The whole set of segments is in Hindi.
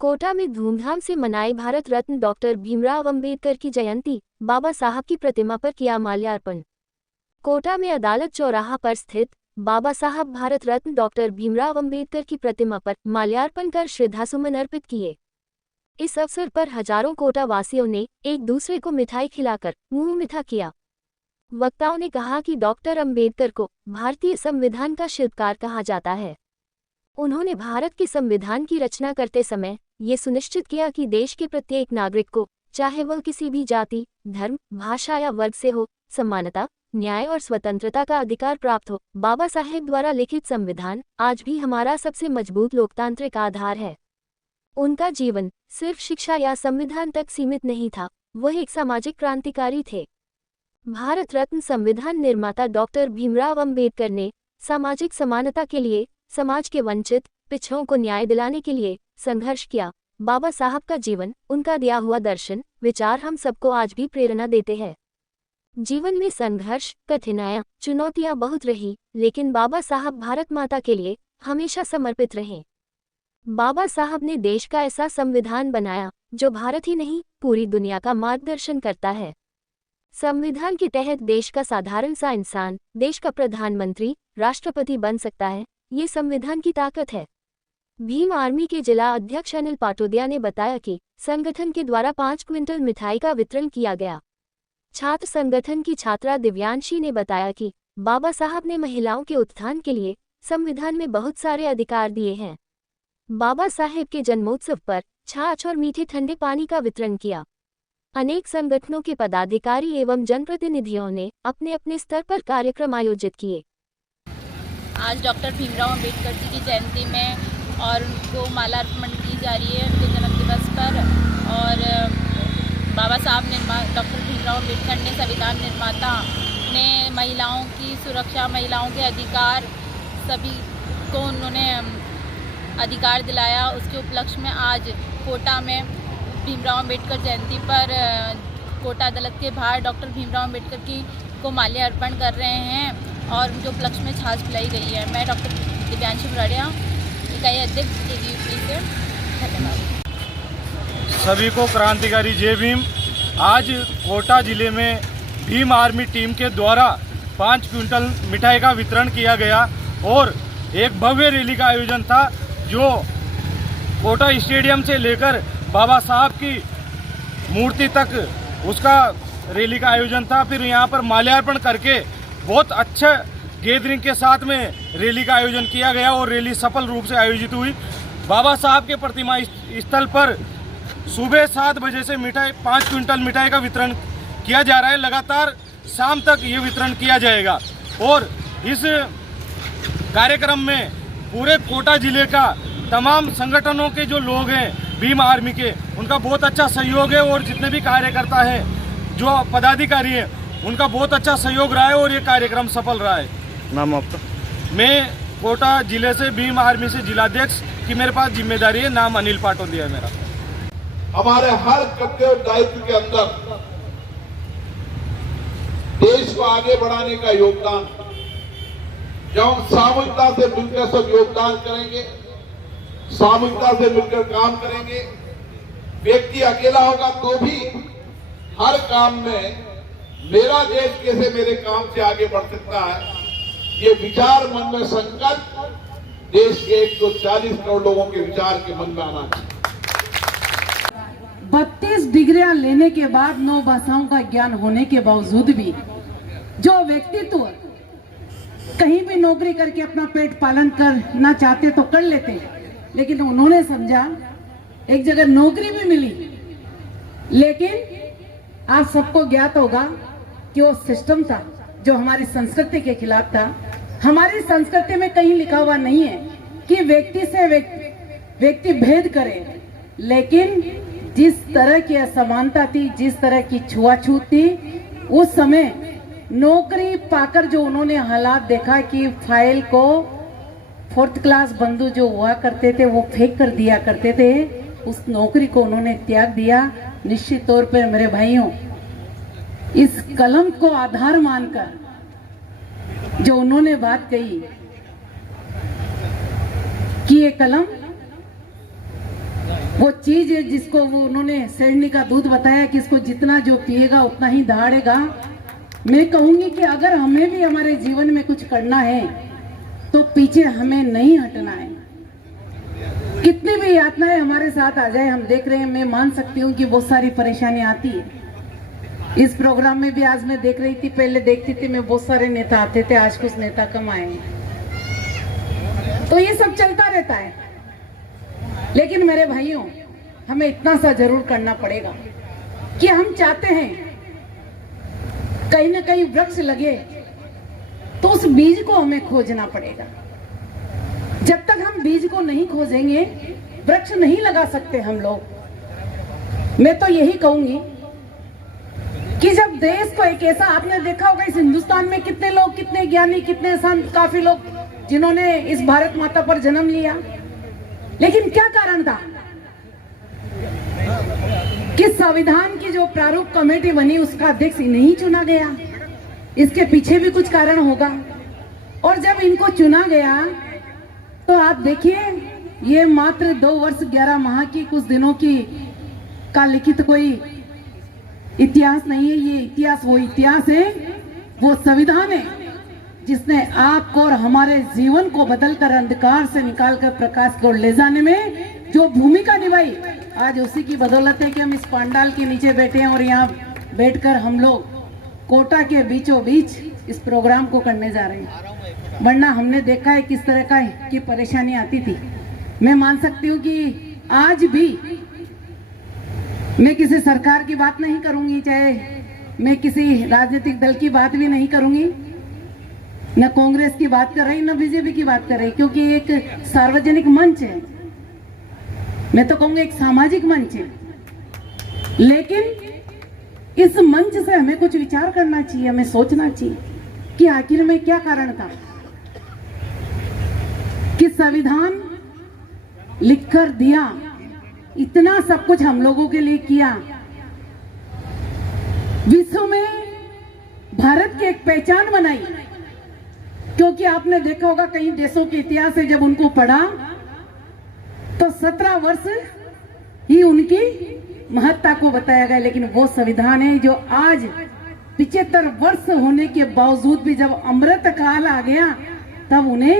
कोटा में धूमधाम से मनाई भारत रत्न डॉक्टर भीमराव अंबेडकर की जयंती, बाबा साहब की प्रतिमा पर किया माल्यार्पण। कोटा में अदालत चौराहा पर स्थित बाबा साहब भारत रत्न डॉक्टर भीमराव अंबेडकर की प्रतिमा पर माल्यार्पण कर श्रद्धासुमन अर्पित किए। इस अवसर पर हजारों कोटा वासियों ने एक दूसरे को मिठाई खिलाकर मुंह मीठा किया। वक्ताओं ने कहा कि डॉक्टर अंबेडकर को भारतीय संविधान का शिल्पकार कहा जाता है। उन्होंने भारत के संविधान की रचना करते समय ये सुनिश्चित किया कि देश के प्रत्येक नागरिक को, चाहे वह किसी भी जाति, धर्म, भाषा या वर्ग से हो, समानता, न्याय और स्वतंत्रता का अधिकार प्राप्त हो। बाबा साहेब द्वारा लिखित संविधान आज भी हमारा सबसे मजबूत लोकतांत्रिक आधार है। उनका जीवन सिर्फ शिक्षा या संविधान तक सीमित नहीं था, वह एक सामाजिक क्रांतिकारी थे। भारत रत्न संविधान निर्माता डॉक्टर भीमराव अंबेडकर ने सामाजिक समानता के लिए, समाज के वंचित पिछड़ों को न्याय दिलाने के लिए संघर्ष किया। बाबा साहब का जीवन, उनका दिया हुआ दर्शन, विचार हम सबको आज भी प्रेरणा देते हैं। जीवन में संघर्ष, कठिनाइयां, चुनौतियां बहुत रही, लेकिन बाबा साहब भारत माता के लिए हमेशा समर्पित रहे। बाबा साहब ने देश का ऐसा संविधान बनाया जो भारत ही नहीं, पूरी दुनिया का मार्गदर्शन करता है। संविधान के तहत देश का साधारण सा इंसान देश का प्रधानमंत्री, राष्ट्रपति बन सकता है। ये संविधान की ताकत है। भीम आर्मी के जिला अध्यक्ष अनिल पाटोदिया ने बताया कि संगठन के द्वारा 5 क्विंटल मिठाई का वितरण किया गया। छात्र संगठन की छात्रा दिव्यांशी ने बताया कि बाबा साहब ने महिलाओं के उत्थान के लिए संविधान में बहुत सारे अधिकार दिए हैं। बाबा साहेब के जन्मोत्सव पर छाछ और मीठे ठंडे पानी का वितरण किया। अनेक संगठनों के पदाधिकारी एवं जनप्रतिनिधियों ने अपने अपने स्तर पर कार्यक्रम आयोजित किए। आज डॉक्टर भीमराव अंबेडकर जी की जयंती में और उनको माल्यार्पण की जा रही है उनके जन्मदिवस पर। और बाबा साहब डॉक्टर भीमराव अंबेडकर ने संविधान निर्माता ने महिलाओं की सुरक्षा, महिलाओं के अधिकार, सभी को उन्होंने अधिकार दिलाया। उसके उपलक्ष्य में आज कोटा में भीमराव अंबेडकर जयंती पर कोटा अदालत के बाहर डॉक्टर भीमराव अंबेडकर को माल्यार्पण कर रहे हैं और उनके उपलक्ष्य में छाछ पिलाई गई है। मैं डॉक्टर दिव्यांशी बराड़िया, इकाई अध्यक्ष ABUP से, धन्यवाद। सभी को क्रांतिकारी जय भीम। आज कोटा जिले में भीम आर्मी टीम के द्वारा 5 क्विंटल मिठाई का वितरण किया गया और एक भव्य रैली का आयोजन था, जो कोटा स्टेडियम से लेकर बाबा साहब की मूर्ति तक उसका रैली का आयोजन था। फिर यहाँ पर माल्यार्पण करके बहुत अच्छा गैदरिंग के साथ में रैली का आयोजन किया गया और रैली सफल रूप से आयोजित हुई। बाबा साहब के प्रतिमा स्थल पर सुबह 7 बजे से 5 क्विंटल मिठाई का वितरण किया जा रहा है। लगातार शाम तक ये वितरण किया जाएगा और इस कार्यक्रम में पूरे कोटा जिले का तमाम संगठनों के जो लोग हैं भीम आर्मी के, उनका बहुत अच्छा सहयोग है और जितने भी कार्यकर्ता हैं, जो पदाधिकारी हैं, उनका बहुत अच्छा सहयोग रहा है और ये कार्यक्रम सफल रहा है। नाम आपका? मैं कोटा जिले से भीम आर्मी से जिलाध्यक्ष की मेरे पास जिम्मेदारी है। नाम अनिल पाटोदिया है मेरा। हमारे हर कर्तव्य और दायित्व के अंदर देश को आगे बढ़ाने का योगदान, जब हम सामूहिकता से मिलकर सब योगदान करेंगे, सामूहिकता से मिलकर काम करेंगे, व्यक्ति अकेला होगा तो भी हर काम में मेरा देश कैसे मेरे काम से आगे बढ़ सकता है, ये विचार मन में संकल्प देश के 140 करोड़ लोगों के विचार के मन में आना चाहिए। 32 डिग्रियां लेने के बाद 9 भाषाओं का ज्ञान होने के बावजूद भी जो व्यक्तित्व कहीं भी नौकरी करके अपना पेट पालन करना चाहते तो कर लेते, लेकिन उन्होंने समझा एक जगह नौकरी भी मिली, लेकिन आप सबको ज्ञात होगा कि वो सिस्टम था जो हमारी संस्कृति के खिलाफ था। हमारी संस्कृति में कहीं लिखा हुआ नहीं है कि व्यक्ति से व्यक्ति भेद करे, लेकिन जिस तरह की असमानता थी, जिस तरह की छुआछूत थी, उस समय नौकरी पाकर जो उन्होंने हालात देखा कि फाइल को 4th क्लास बंधु जो हुआ करते थे वो फेंक कर दिया करते थे, उस नौकरी को उन्होंने त्याग दिया। निश्चित तौर पर मेरे भाइयों, इस कलम को आधार मानकर जो उन्होंने बात कही कि ये कलम वो चीज है जिसको वो उन्होंने शेरनी का दूध बताया कि इसको जितना जो पिएगा उतना ही दहाड़ेगा। मैं कहूंगी कि अगर हमें भी हमारे जीवन में कुछ करना है तो पीछे हमें नहीं हटना है। कितनी भी यातनाएं हमारे साथ आ जाए, हम देख रहे हैं, मैं मान सकती हूँ कि बहुत सारी परेशानी आती है। इस प्रोग्राम में भी आज मैं देख रही थी, पहले देखती थी मैं, बहुत सारे नेता आते थे, आज कुछ नेता कम आए हैं। तो ये सब चलता रहता है, लेकिन मेरे भाइयों हमें इतना सा जरूर करना पड़ेगा कि हम चाहते हैं कहीं ना कहीं वृक्ष लगे, तो उस बीज को हमें खोजना पड़ेगा। जब तक हम बीज को नहीं खोजेंगे वृक्ष नहीं लगा सकते हम लोग। मैं तो यही कहूंगी कि जब देश को एक ऐसा, आपने देखा होगा इस हिंदुस्तान में कितने लोग, कितने ज्ञानी, कितने संत, काफी लोग जिन्होंने इस भारत माता पर जन्म लिया, लेकिन क्या कारण था कि संविधान की जो प्रारूप कमेटी बनी उसका अध्यक्ष नहीं चुना गया। इसके पीछे भी कुछ कारण होगा। और जब इनको चुना गया तो आप देखिए, ये मात्र 2 वर्ष 11 माह की कुछ दिनों की का लिखित कोई इतिहास नहीं है। ये इतिहास वो इतिहास है, वो संविधान है जिसने आपको और हमारे जीवन को बदलकर अंधकार से निकालकर प्रकाश की ओर ले जाने में जो भूमिका निभाई, आज उसी की बदौलत है कि हम इस पंडाल के नीचे बैठे हैं और यहाँ बैठकर हम लोग कोटा के बीचों बीच इस प्रोग्राम को करने जा रहे हैं। वरना हमने देखा है किस तरह की परेशानी आती थी। मैं मान सकती हूँ कि आज भी मैं किसी सरकार की बात नहीं करूंगी, चाहे मैं किसी राजनीतिक दल की बात भी नहीं करूंगी, न कांग्रेस की बात कर रही, न बीजेपी की बात कर रही, क्योंकि एक सार्वजनिक मंच है, मैं तो कहूंगा एक सामाजिक मंच है। लेकिन इस मंच से हमें कुछ विचार करना चाहिए, हमें सोचना चाहिए कि आखिर में क्या कारण था कि संविधान लिखकर दिया, इतना सब कुछ हम लोगों के लिए किया, विश्व में भारत की एक पहचान बनाई। क्योंकि आपने देखा होगा कई देशों के इतिहास है, जब उनको पढ़ा तो 17 वर्ष ही उनकी महत्ता को बताया गया। लेकिन वो संविधान है जो आज 75 वर्ष होने के बावजूद भी जब अमृत काल आ गया तब उन्हें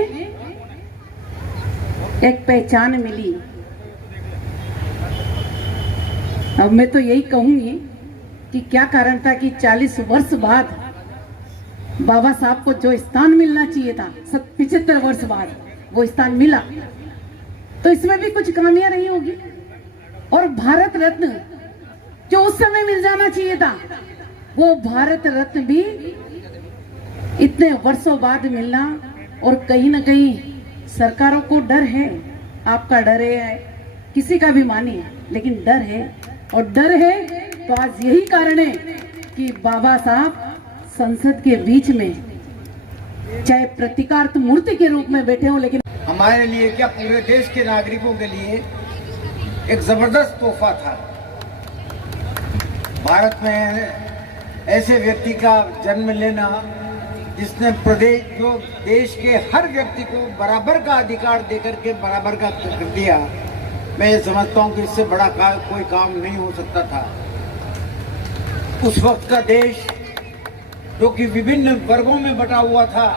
एक पहचान मिली। अब मैं तो यही कहूंगी कि क्या कारण था कि 40 वर्ष बाद बाबा साहब को जो स्थान मिलना चाहिए था, 75 वर्ष बाद वो स्थान मिला, तो इसमें भी कुछ खामियां रही होगी। और भारत रत्न जो उस समय मिल जाना चाहिए था, वो भारत रत्न भी इतने वर्षों बाद मिलना, और कहीं ना कहीं सरकारों को डर है, आपका डर है, किसी का भी मानिए, लेकिन डर है। और डर है तो आज यही कारण है कि बाबा साहब संसद के बीच में चाहे प्रतीकार्थ मूर्ति के रूप में बैठे हो, लेकिन हमारे लिए क्या पूरे देश के नागरिकों के लिए एक जबरदस्त तोहफा था। भारत में ऐसे व्यक्ति का जन्म लेना जिसने प्रदेश जो देश के हर व्यक्ति को बराबर का अधिकार देकर के बराबर का कर दिया, मैं ये समझता हूँ कि इससे बड़ा कोई काम नहीं हो सकता था। उस वक्त का देश जो कि विभिन्न वर्गों में बटा हुआ था,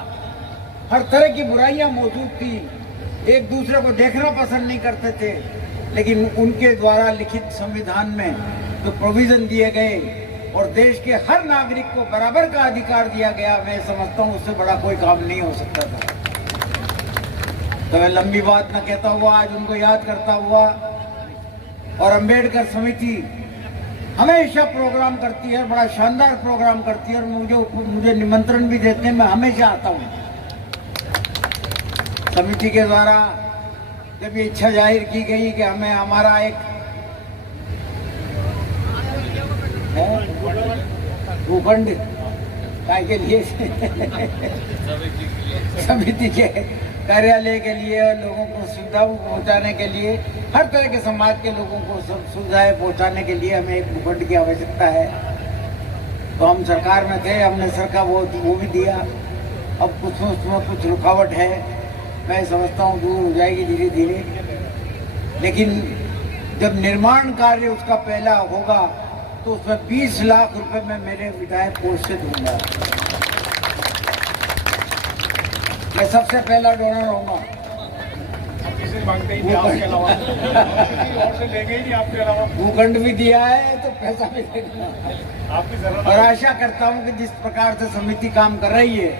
हर तरह की बुराइयां मौजूद थी, एक दूसरे को देखना पसंद नहीं करते थे, लेकिन उनके द्वारा लिखित संविधान में जो प्रोविजन दिए गए और देश के हर नागरिक को बराबर का अधिकार दिया गया, मैं समझता हूँ उससे बड़ा कोई काम नहीं हो सकता था। तो मैं लंबी बात न कहता हुआ आज उनको याद करता हुआ, और अंबेडकर समिति हमेशा प्रोग्राम करती है, बड़ा शानदार प्रोग्राम करती है, और मुझे निमंत्रण भी देते हैं, मैं हमेशा आता हूँ। समिति के द्वारा जब ये इच्छा जाहिर की गई कि हमें हमारा एक भूखंड के लिए समिति के कार्यालय के लिए, लोगों को सुविधाओं पहुंचाने के लिए, हर तरह के समाज के लोगों को सब सुविधाएं पहुंचाने के लिए हमें एक भूखंड की आवश्यकता है। तो हम सरकार में थे, हमने सरकार वो भी दिया। अब कुछ रुकावट है, मैं समझता हूँ दूर हो जाएगी धीरे धीरे, लेकिन जब निर्माण कार्य उसका पहला होगा तो उसमें 20 लाख रुपए में मेरे विधायक कोष से दूंगा। मैं सबसे पहला डोनर होऊंगा। भूखंड भी दिया है तो पैसा भी देगा। और आशा करता हूं कि जिस प्रकार से समिति काम कर रही है,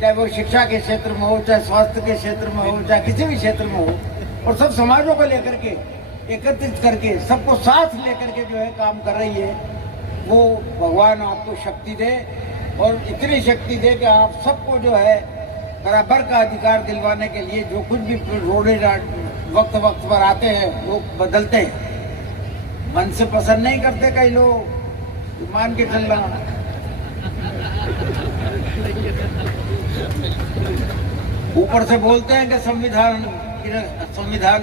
चाहे वो शिक्षा के क्षेत्र में हो, चाहे स्वास्थ्य के क्षेत्र में हो, चाहे किसी भी क्षेत्र में हो, और सब समाजों को लेकर के एकत्रित करके सबको साथ लेकर के जो है काम कर रही है, वो भगवान आपको शक्ति दे और इतनी शक्ति दे कि आप सबको जो है बराबर का अधिकार दिलवाने के लिए जो कुछ भी रोड़े वक्त पर आते हैं लोग बदलते हैं। मन से पसंद नहीं करते कई लोग, मान के चलना। ऊपर से बोलते हैं कि संविधान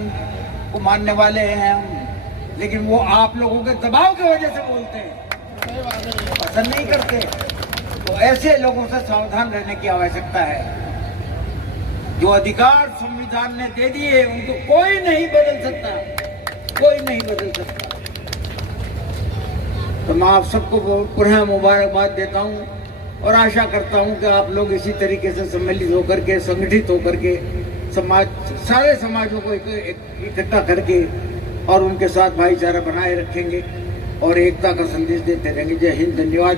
को मानने वाले हैं हम, लेकिन वो आप लोगों के दबाव की वजह से बोलते हैं, पसंद नहीं करते। तो ऐसे लोगों से सावधान रहने की आवश्यकता है। जो अधिकार संविधान ने दे दिए उनको कोई नहीं बदल सकता, कोई नहीं बदल सकता। तो मैं आप सबको पुनः मुबारकबाद देता हूं और आशा करता हूं कि आप लोग इसी तरीके से सम्मिलित होकर के, संगठित होकर के समाज, सारे समाजों को इकट्ठा करके और उनके साथ भाईचारा बनाए रखेंगे और एकता का संदेश देते रहेंगे। जय हिंद, धन्यवाद।